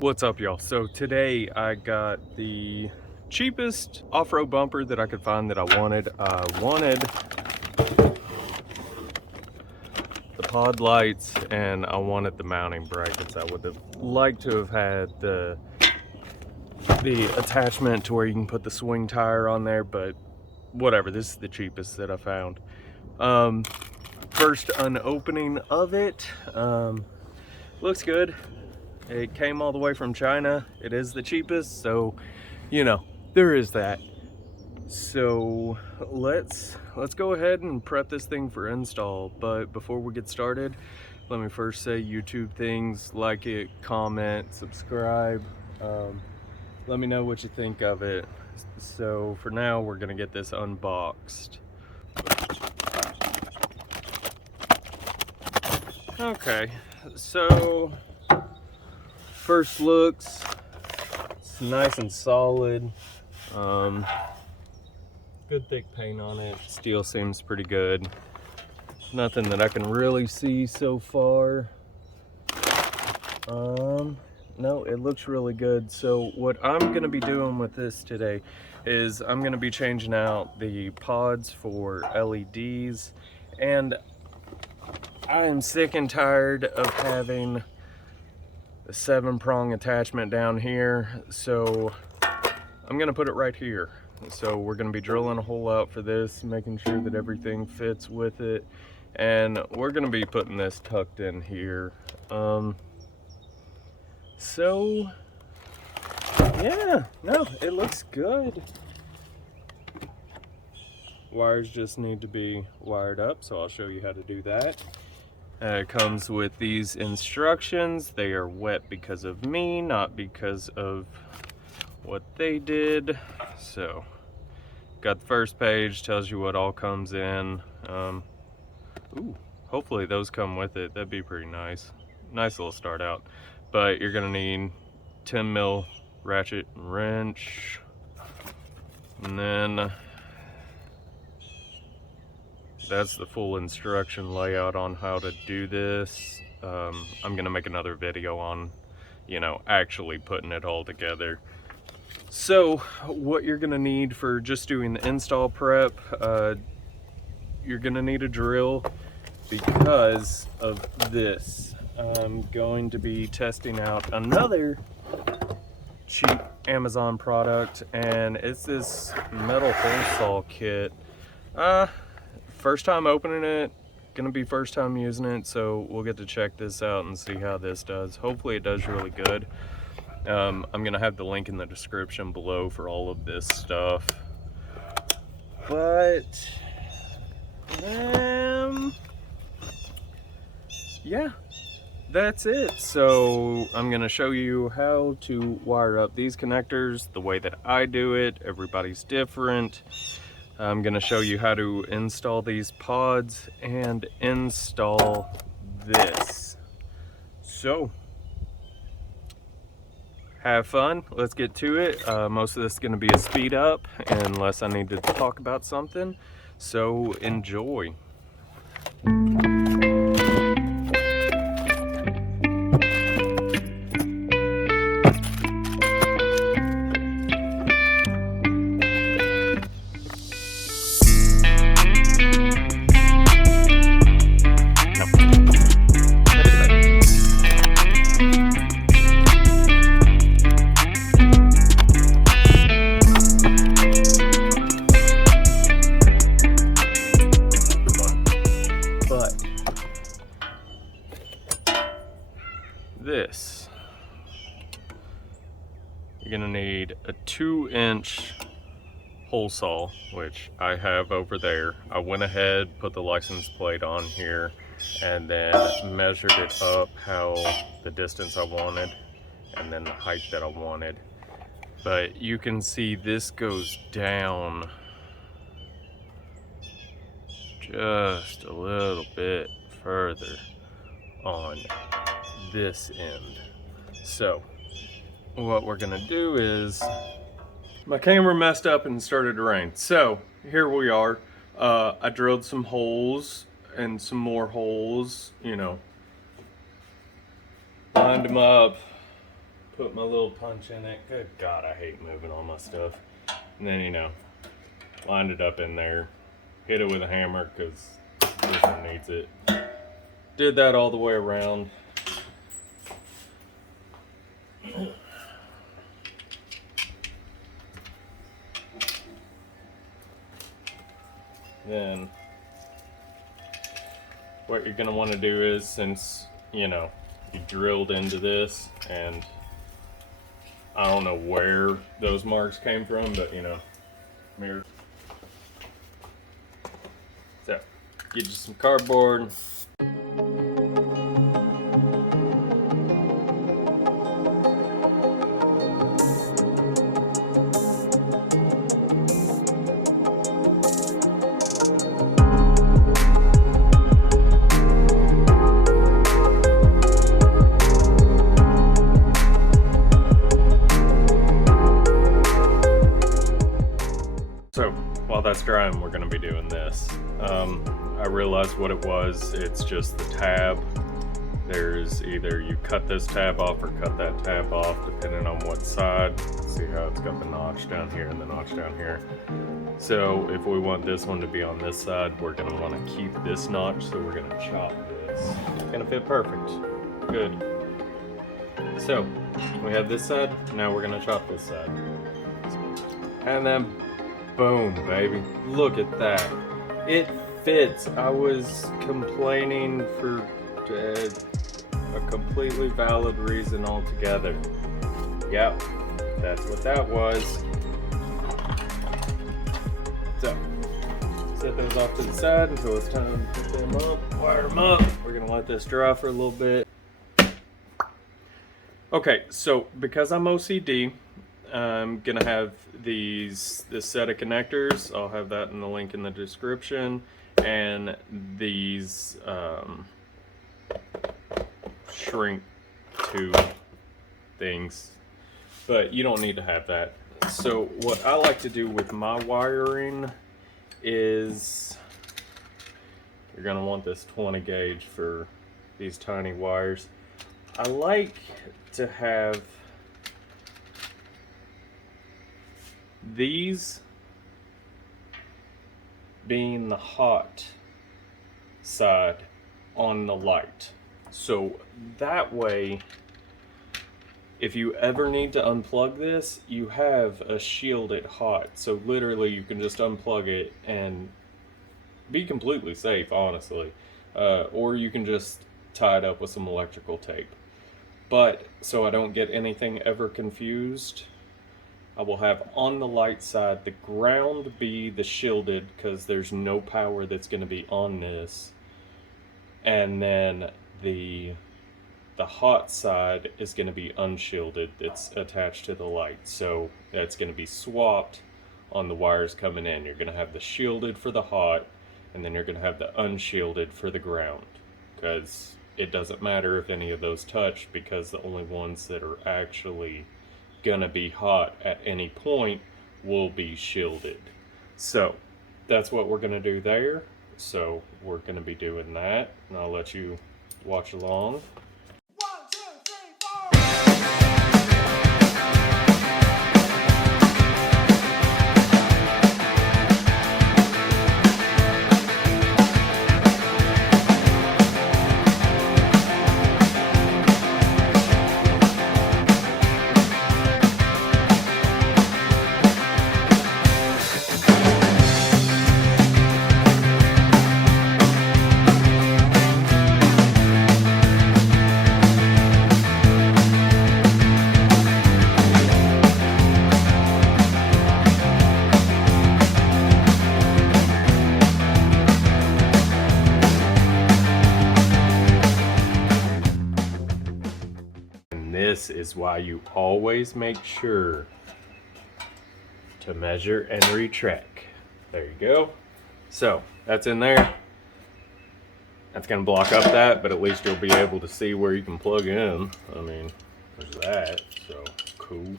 What's up, y'all? So today I got the cheapest off-road bumper that I could find that I wanted. I wanted the pod lights and I wanted the mounting brackets. I would have liked to have had the attachment to where you can put the swing tire on there, but whatever, this is the cheapest that I found. First unopening of it, looks good. It came all the way from China. It is the cheapest, so you know, there is that. So let's go ahead and prep this thing for install. But before we get started, let me first say YouTube things: like it, comment, subscribe. Let me know what you think of it. So for now, we're gonna get this unboxed. Okay, so first looks, it's nice and solid. Good thick paint on it. Steel seems pretty good. Nothing that I can really see so far. No, it looks really good. So what I'm gonna be doing with this today is I'm gonna be changing out the pods for LEDs, and I am sick and tired of having a 7-prong attachment down here, so I'm gonna put it right here. So we're gonna be drilling a hole out for this, making sure that everything fits with it, and we're gonna be putting this tucked in here. So yeah, no, it looks good. Wires just need to be wired up, so I'll show you how to do that. It comes with these instructions. They are wet because of me, not because of what they did. So, got the first page, tells you what all comes in. Ooh, hopefully those come with it. That'd be pretty nice. Nice little start out. But you're gonna need 10 mil ratchet and wrench. And then that's the full instruction layout on how to do this. I'm gonna make another video on, actually putting it all together. So what you're gonna need for just doing the install prep, you're gonna need a drill because of this. I'm going to be testing out another cheap Amazon product, and it's this metal hole saw kit. First time opening it, gonna be first time using it, so we'll get to check this out and see how this does. Hopefully it does really good. I'm gonna have the link in the description below for all of this stuff. But yeah, that's it. So I'm gonna show you how to wire up these connectors the way that I do it. Everybody's different. I'm gonna show you how to install these pods and install this. So, have fun, let's get to it. Most of this is gonna be a speed up unless I need to talk about something. So enjoy. This, you're gonna need a 2-inch hole saw, which I have over there. I went ahead, put the license plate on here, and then measured it up how the distance I wanted and then the height that I wanted. But you can see this goes down just a little bit further on this end. So what we're gonna do is, my camera messed up and started to rain, so here we are. I drilled some holes and some more holes, lined them up, put my little punch in it. Good God, I hate moving all my stuff. And then, you know, lined it up in there. Hit it with a hammer because this one needs it. Did that all the way around. Then what you're going to want to do is, since, you know, you drilled into this, and I don't know where those marks came from, but, you know, mirror. So, get you some cardboard. So while that's drying, we're going to be doing this. I realized what it was. It's just the tab. There's either you cut this tab off or cut that tab off, depending on what side. See how it's got the notch down here and the notch down here. So if we want this one to be on this side, we're going to want to keep this notch, so we're going to chop this. It's going to fit perfect. Good. So we have this side, now we're going to chop this side. And then boom, baby. Look at that. It fits. I was complaining for a completely valid reason altogether. Yep, that's what that was. So, set those off to the side until it's time to put them up, wire them up. We're going to let this dry for a little bit. Okay, so because I'm OCD, I'm gonna have this set of connectors. I'll have that in the link in the description, and these shrink tube things, but you don't need to have that. So what I like to do with my wiring is, you're gonna want this 20 gauge for these tiny wires. I like to have these being the hot side on the light. So that way, if you ever need to unplug this, you have a shielded hot. So literally you can just unplug it and be completely safe, honestly. Or you can just tie it up with some electrical tape. But so I don't get anything ever confused, I will have on the light side the ground be the shielded, because there's no power that's going to be on this, and then the hot side is going to be unshielded, that's attached to the light. So that's going to be swapped on the wires coming in. You're going to have the shielded for the hot, and then you're going to have the unshielded for the ground, because it doesn't matter if any of those touch, because the only ones that are actually gonna be hot at any point will be shielded. So that's what we're gonna do there. So we're gonna be doing that, and I'll let you watch along. This is why you always make sure to measure and retrack. There you go. So that's in there. That's going to block up that, but at least you'll be able to see where you can plug in. I mean, there's that, so cool.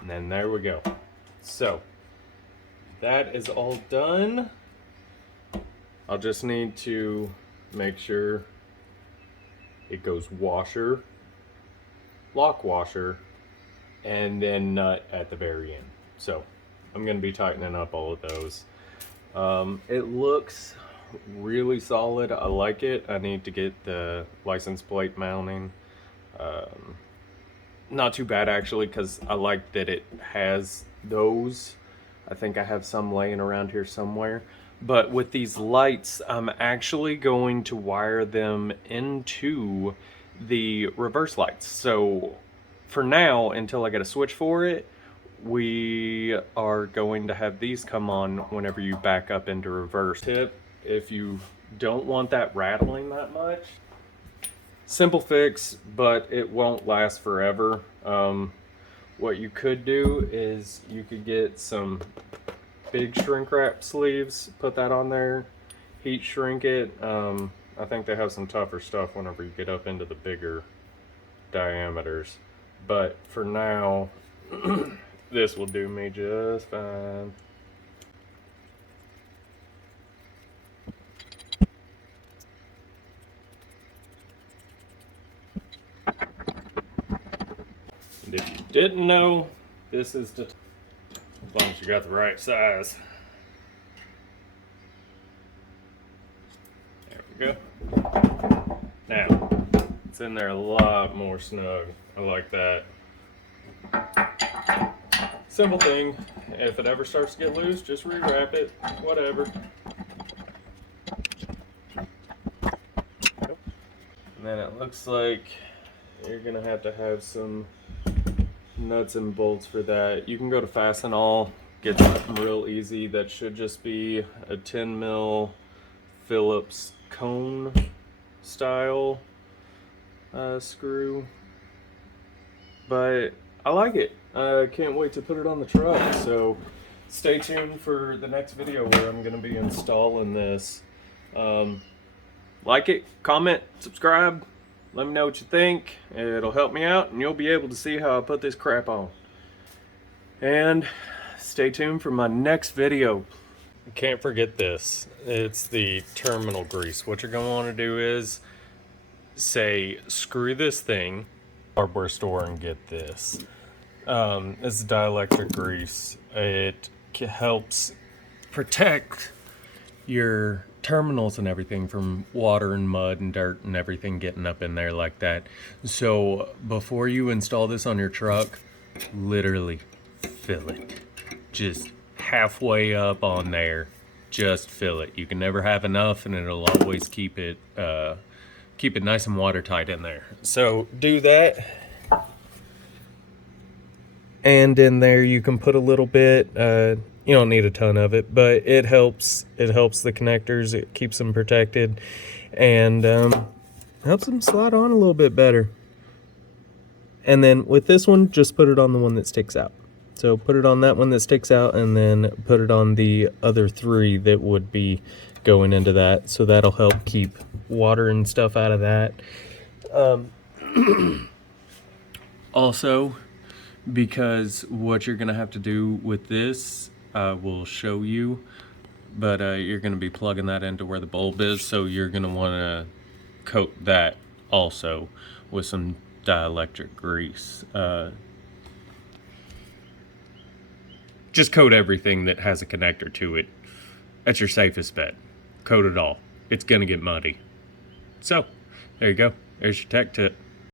And then there we go. So that is all done. I'll just need to make sure it goes washer, lock washer, and then nut at the very end. So I'm going to be tightening up all of those. It looks really solid. I like it. I need to get the license plate mounting. Not too bad actually, because I like that it has those. I think I have some laying around here somewhere. But with these lights, I'm actually going to wire them into the reverse lights. So for now, until I get a switch for it, we are going to have these come on whenever you back up into reverse. Tip, if you don't want that rattling that much, simple fix, but it won't last forever. What you could do is you could get some big shrink wrap sleeves, put that on there, heat shrink it. I think they have some tougher stuff whenever you get up into the bigger diameters. But for now, this will do me just fine. And if you didn't know, this is as long as you got the right size. There we go. Now, it's in there a lot more snug. I like that. Simple thing. If it ever starts to get loose, just rewrap it. Whatever. And then it looks like you're gonna have to have some nuts and bolts for that. You can go to Fastenal, get something real easy. That should just be a 10 mil Phillips cone style screw. But I like it. I can't wait to put it on the truck. So stay tuned for the next video where I'm going to be installing this. Like it, comment, subscribe. Let me know what you think. It'll help me out and you'll be able to see how I put this crap on. And stay tuned for my next video. You can't forget this. It's the terminal grease. What you're going to want to do is say, screw this thing, hardware store, and get this. This is dielectric grease. It helps protect your terminals and everything from water and mud and dirt and everything getting up in there like that. So before you install this on your truck, literally fill it. Just halfway up on there, just fill it. You can never have enough, and it'll always keep it nice and watertight in there. So do that. And in there you can put a little bit, you don't need a ton of it, but it helps the connectors, it keeps them protected, and helps them slide on a little bit better. And then with this one, just put it on the one that sticks out. So put it on that one that sticks out, and then put it on the other three that would be going into that. So that'll help keep water and stuff out of that. Also, because what you're gonna have to do with this, will show you, but you're gonna be plugging that into where the bulb is, so you're gonna wanna coat that also with some dielectric grease. Just coat everything that has a connector to it. That's your safest bet. Coat it all. It's gonna get muddy. So, there you go. There's your tech tip.